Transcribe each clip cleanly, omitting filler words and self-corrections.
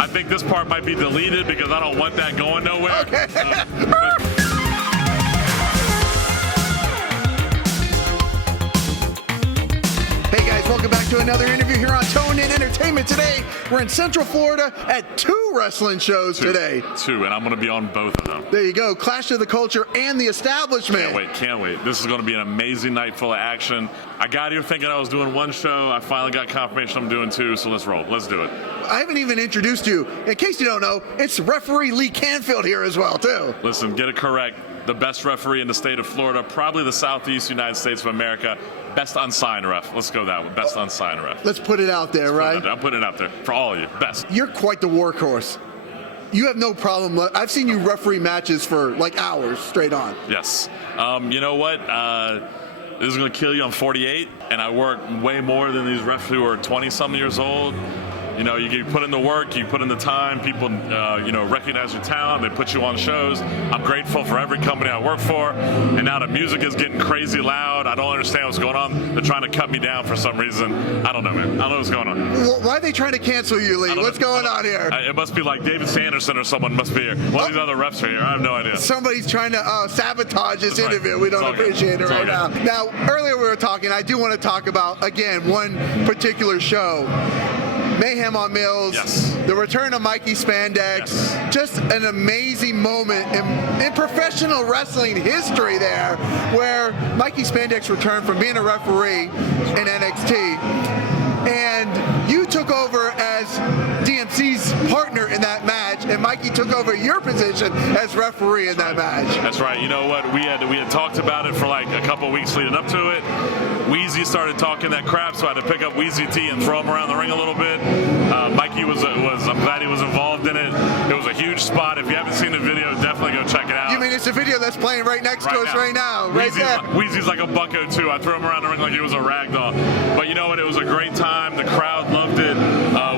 I think this part might be deleted because I don't want that going nowhere. Okay. Hey guys, welcome back to another interview here on Tone In Entertainment. Today, we're in Central Florida at two wrestling shows today. Two, and I'm going to be on both of them. There you go, Clash of the Culture and The Establishment. Can't wait. This is going to be an amazing night full of action. I got here thinking I was doing one show. I finally got confirmation I'm doing two, so let's roll. Let's do it. I haven't even introduced you. In case you don't know, it's Referee Lee Canfield here as well, too. Listen, get it correct. The best referee in the state of Florida, probably the Southeast United States of America. Best unsigned ref. Let's go that one. Best unsigned ref. Let's put it out there, right? I'm putting it out there for all of you. Best. You're quite the workhorse. You have no problem. I've seen you referee matches for like hours straight on. Yes. You know what? This is going to kill you. I'm 48, and I work way more than these refs who are 20-something years old. You know, you put in the work, you put in the time, people, recognize your talent, they put you on shows. I'm grateful for every company I work for, and now the music is getting crazy loud. I don't understand what's going on. They're trying to cut me down for some reason. I don't know, man. I don't know what's going on. Well, why are they trying to cancel you, Lee? What's going on here? It must be like David Sanderson or someone must be here. One of these other refs are here. I have no idea. Somebody's trying to sabotage this interview. Right. We don't appreciate it right now. Now, earlier we were talking, I do want to talk about, again, one particular show. Mayhem on Mills, yes. The return of Mikey Spandex, yes. Just an amazing moment in professional wrestling history there, where Mikey Spandex returned from being a referee in NXT, and you took over as DMC's partner in that match, and Mikey took over your position as referee in that match. That's right. You know what? We had talked about it for like a couple of weeks leading up to it. Wheezy started talking that crap, so I had to pick up Wheezy T and throw him around the ring a little bit. Mikey I'm glad he was involved in it. It was a huge spot. If you haven't seen the video, definitely go check it out. You mean it's a video that's playing right next to us right now? Right there. Wheezy's like a bucko too. I threw him around the ring like he was a rag doll. But you know what? It was a great time. The crowd loved it.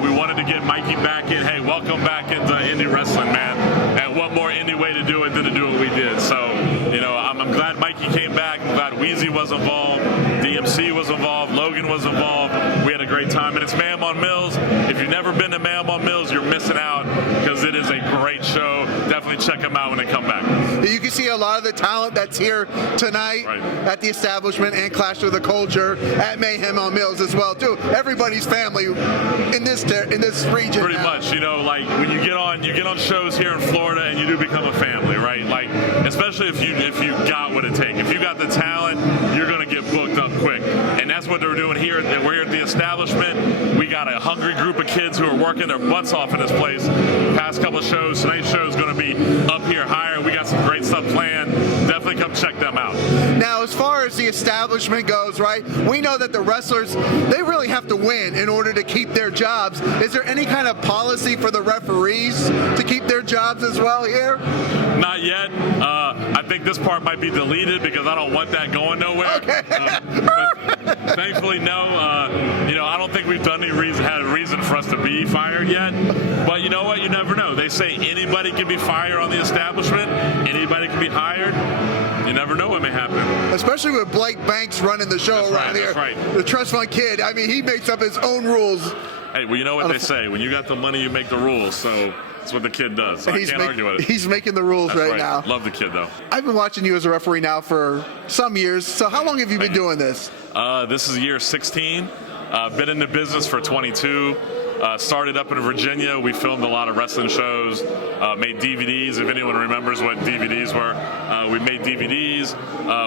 We wanted to get Mikey back in. Hey, welcome back into indie wrestling, man. And what more indie way to do it than to do what we did? So, I'm glad Mikey came back. I'm glad Wheezy was involved. DMC was involved. Logan was involved. We had a great time. And it's Mayhem on Mills. If you've never been to Mayhem on Mills, you're missing out because it is a great show. Definitely check them out when they come back. You can see a lot of the talent that's here tonight at the Establishment and Clash of the Culture at Mayhem on Mills as well too. Everybody's family in this region. Pretty much, like when you get on shows here in Florida and you do become a family, right? Like especially if you got what it takes. If you got the talent, you're gonna get booked up quick. And that's what they're doing here. We're here at the Establishment. We got a hungry group of kids who are working their butts off in this place. Past couple of shows, tonight's show is going to be up here higher. We got some great stuff planned. Definitely come check them out. Now, as far as the Establishment goes, right, we know that the wrestlers, they really have to win in order to keep their jobs. Is there any kind of policy for the referees to keep their jobs as well here? Not yet. I think this part might be deleted because I don't want that going nowhere. Okay. But thankfully, no. I don't think we've had a reason for us to be fired yet. But you know what? You never know. They say anybody can be fired on the Establishment. Anybody can be hired. You never know what may happen. Especially with Blake Banks running the show around here. That's right. The Trust Fund Kid. I mean, he makes up his own rules. Hey, well, you know what they say. When you got the money, you make the rules. So that's what the kid does. So I can't argue with it. He's making the rules right now. Love the kid, though. I've been watching you as a referee now for some years. So how long have you been doing this? This is year 16. Been in the business for 22. Started up in Virginia. We filmed a lot of wrestling shows, made DVDs, if anyone remembers what DVDs were. We made DVDs.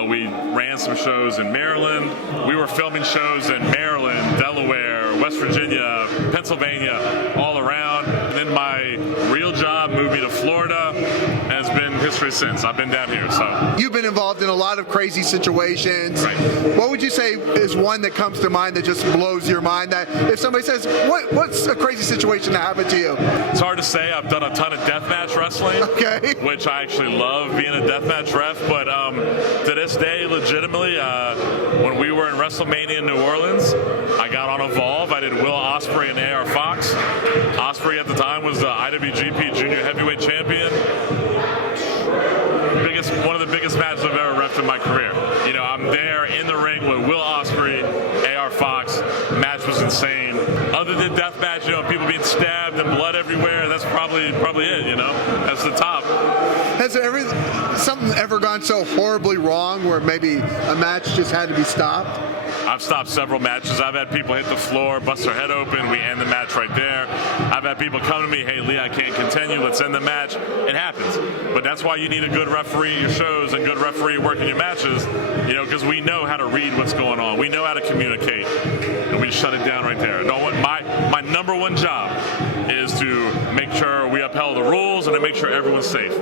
We ran some shows in Maryland. We were filming shows in Maryland, Delaware, West Virginia, Pennsylvania, all around. And then my real job moved me to Florida, and it's been history since. I've been down here. So you've been involved in a lot of crazy situations. Right. What would you say is one that comes to mind that just blows your mind? That if somebody says, what's a crazy situation that happened to you? It's hard to say. I've done a ton of deathmatch wrestling, which I actually love being a deathmatch ref. But to this day, legitimately, when we were in WrestleMania in New Orleans, I got on Evolve. I did Will Osprey and AR Fox. Osprey at the time was the IWGP Junior Heavyweight Champion. One of the biggest matches I've ever refed in my career. I'm there in the ring with Will Osprey, AR Fox. The match was insane. Other than deathmatch, people being stabbed and blood blood everywhere. That's probably it, you know? That's the top. Has something ever gone so horribly wrong where maybe a match just had to be stopped? I've stopped several matches. I've had people hit the floor, bust their head open. We end the match right there. I've had people come to me, hey, Lee, I can't continue. Let's end the match. It happens. But that's why you need a good referee in your shows and good referee working your matches, you know, because we know how to read what's going on. We know how to communicate. And we shut it down right there. My number one job is to make sure we upheld the rules and to make sure everyone's safe.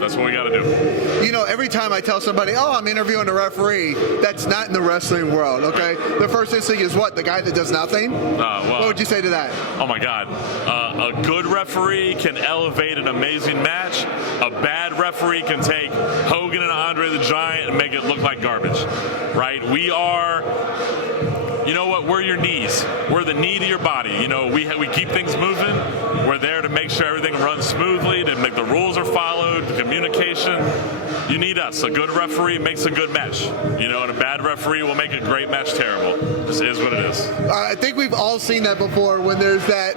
That's what we got to do. You know, every time I tell somebody, oh, I'm interviewing a referee, that's not in the wrestling world, okay? The first instinct is what? The guy that does nothing? Well, what would you say to that? Oh, my God. A good referee can elevate an amazing match. A bad referee can take Hogan and Andre the Giant and make it look like garbage, right? We are... You know what? We're your knees. We're the knee to your body. You know, we keep things moving. We're there to make sure everything runs smoothly, to make the rules are followed, communication. You need us. A good referee makes a good match. You know, and a bad referee will make a great match terrible. This is what it is. I think we've all seen that before when there's that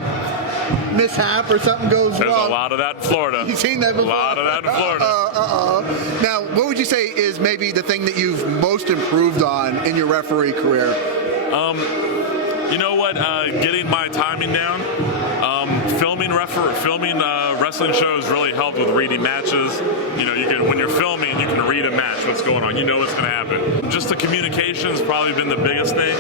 mishap or something goes wrong. There's a lot of that in Florida. You've seen that before? A lot of that in Florida. Now, what would you say is maybe the thing that you've most improved on in your referee career? You know what? Getting my timing down. Filming wrestling shows really helped with reading matches. You know, when you're filming, you can read a match, what's going on. You know what's going to happen. Just the communication's probably been the biggest thing.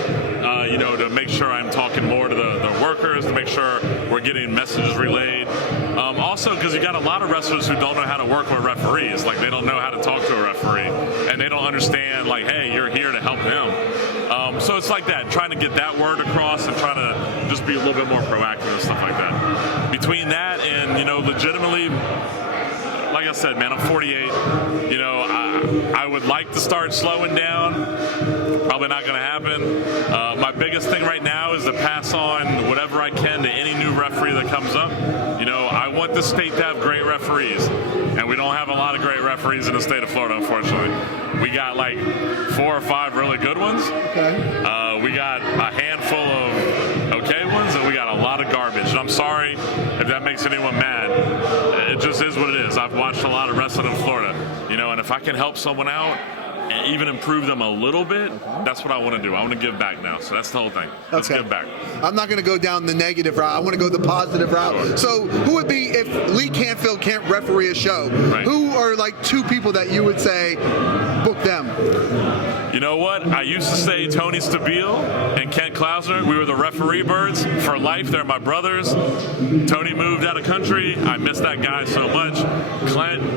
You know, to make sure I'm talking more to the workers, to make sure we're getting messages relayed. Also, because you got a lot of wrestlers who don't know how to work with referees. Like, they don't know how to talk to a referee, and they don't understand, like, hey, you're here to help him. So it's like that, trying to get that word across and trying to just be a little bit more proactive and stuff like that. Between that and, you know, legitimately, like I said, man, I'm 48. You know, I would like to start slowing down. Probably not going to happen. My biggest thing right now is to pass on whatever I can to any new referee that comes up. You know, I want the state to have great referees, and we don't have a lot of great referees in the state of Florida, unfortunately. We got like 4 or 5 really good ones. Okay. We got a handful of okay ones, and we got a lot of garbage. And I'm sorry if that makes anyone mad. It just is what it is. I've watched a lot of wrestling in Florida, you know, and if I can help someone out, even improve them a little bit, that's what I want to do. I want to give back now. So that's the whole thing. Let's give back. I'm not going to go down the negative route. I want to go the positive route. Sure. So who would be, if Lee Canfield can't referee a show, who are like 2 people that you would say, book them? You know what? I used to say Tony Stabile and Kent Klausner. We were the referee birds for life. They're my brothers. Tony moved out of country. I miss that guy so much.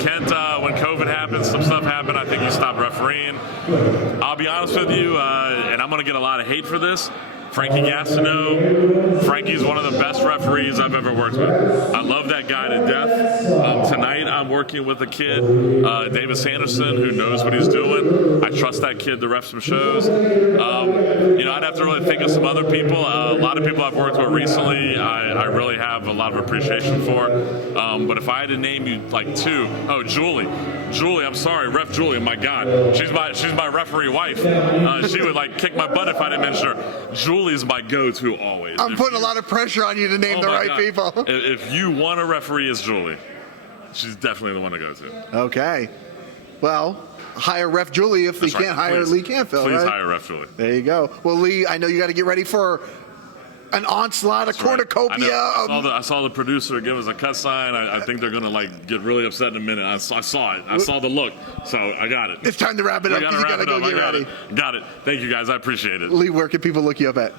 Kent, when COVID happened, some stuff happened. I think he stopped refereeing. I'll be honest with you, and I'm going to get a lot of hate for this. Frankie Gastineau. Frankie's one of the best referees I've ever worked with. I love that guy to death. Tonight I'm working with a kid, David Sanderson, who knows what he's doing. I trust that kid to ref some shows. You know, I'd have to really think of some other people. A lot of people I've worked with recently, I really have a lot of appreciation for. But if I had to name you like 2, Julie. Julie, I'm sorry, Ref Julie, my God. She's my referee wife. She would like kick my butt if I didn't mention her. Julie's my go-to always. I'm putting a lot of pressure on you to name the right people. If you want a referee, it's Julie. She's definitely the one to go to. Okay. Well, hire Ref Julie if they can't hire Lee Canfield. Please hire Ref Julie. There you go. Well, Lee, I know you got to get ready for an onslaught, a cornucopia. I saw the producer give us a cut sign. I think they're going to like get really upset in a minute. I saw it. I saw the look. So I got it. It's time to wrap it up. You got to go get ready. Got it. Thank you, guys. I appreciate it. Lee, where can people look you up at?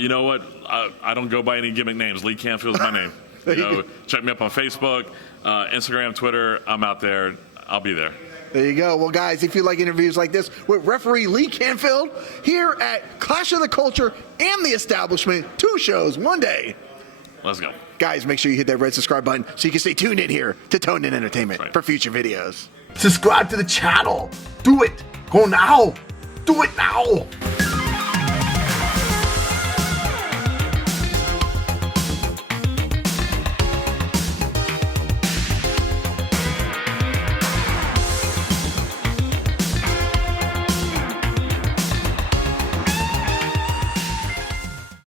You know what? I don't go by any gimmick names. Lee Canfield's my name. You know, check me up on Facebook, Instagram, Twitter. I'm out there. I'll be there. There you go. Well, guys, if you like interviews like this with referee Lee Canfield here at Clash of the Culture and The Establishment, 2 shows, 1 day. Let's go. Guys, make sure you hit that red subscribe button so you can stay tuned in here to Tone In Entertainment for future videos. Subscribe to the channel. Do it. Go now. Do it now.